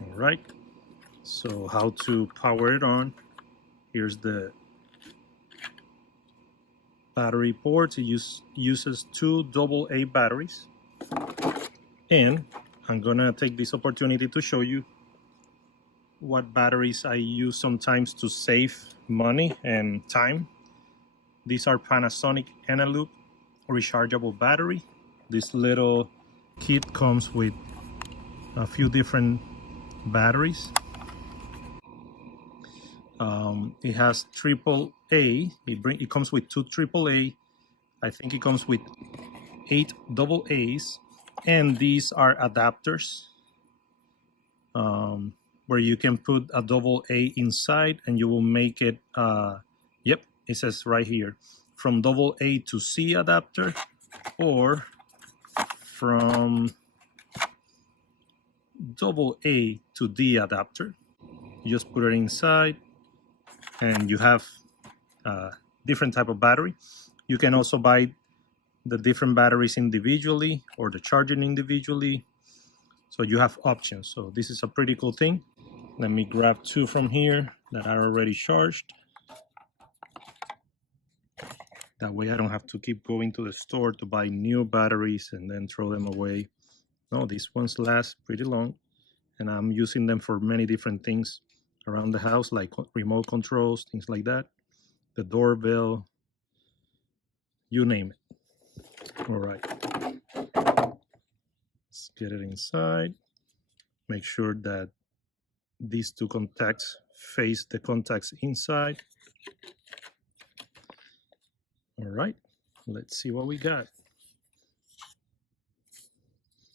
All right, so how to power it on. Here's the battery port. It uses two AA batteries. And I'm gonna take this opportunity to show you what batteries I use sometimes to save money and time. These are Panasonic Eneloop Rechargeable Battery. This little kit comes with a few different batteries. It has AAA. It comes with two AAA. I think it comes with 8 AA's, and these are adapters where you can put a AA inside, and you will make it. Yep, it says right here, from AA to C adapter, or from AA to D adapter. You just put it inside, and you have different type of battery. You can also buy the different batteries individually or the charging individually. So you have options. So this is a pretty cool thing. Let me grab two from here that are already charged. That way I don't have to keep going to the store to buy new batteries and then throw them away. No, these ones last pretty long, and I'm using them for many different things around the house, like remote controls, things like that, the doorbell, you name it. All right, let's get it inside. Make sure that these two contacts face the contacts inside. All right, let's see what we got.